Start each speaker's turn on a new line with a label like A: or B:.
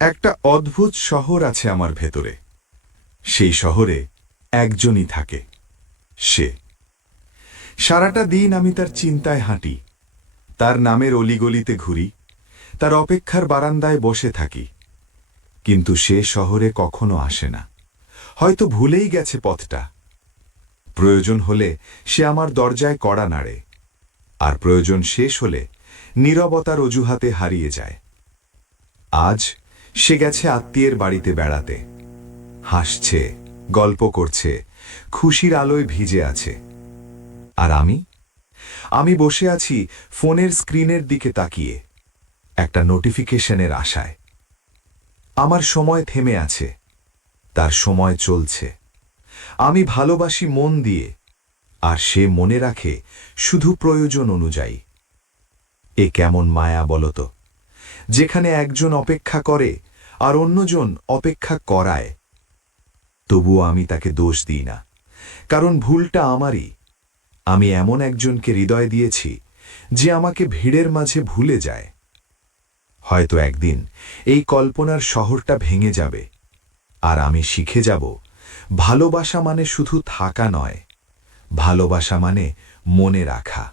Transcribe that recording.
A: একটা অদ্ভুত শহর আছে আমার ভেতরে। সেই শহরে একজনই থাকে, সে। সারাটা দিন আমি তার চিন্তায় হাঁটি, তার নামের অলিগলিতে ঘুরি, তার অপেক্ষার বারান্দায় বসে থাকি। কিন্তু সে শহরে কখনো আসে না। হয়তো ভুলেই গেছে পথটা। প্রয়োজন হলে সে আমার দরজায় কড়া নাড়ে, আর প্রয়োজন শেষ হলে নীরবতার অজুহাতে হারিয়ে যায়। আজ সে গেছে আত্মীয়ের বাড়িতে বেড়াতে। হাসছে, গল্প করছে, খুশির আলোয় ভিজে আছে। আর আমি? আমি বসে আছি ফোনের স্ক্রিনের দিকে তাকিয়ে, একটা নোটিফিকেশনের আশায়। আমার সময় থেমে আছে, তার সময় চলছে। আমি ভালোবাসি মন দিয়ে, আর সে মনে রাখে শুধু প্রয়োজন অনুযায়ী। এ কেমন মায়া বলতো? যেখানে একজন অপেক্ষা করে আর অন্যজন অপেক্ষা করায়। তবুও আমি তাকে দোষ দিই না, কারণ ভুলটা আমারই। আমি এমন একজনকে হৃদয় দিয়েছি যে আমাকে ভিড়ের মাঝে ভুলে যায়। হয়তো একদিন এই কল্পনার শহরটা ভেঙে যাবে, আর আমি শিখে যাব, ভালোবাসা মানে শুধু থাকা নয়, ভালোবাসা মানে মনে রাখা।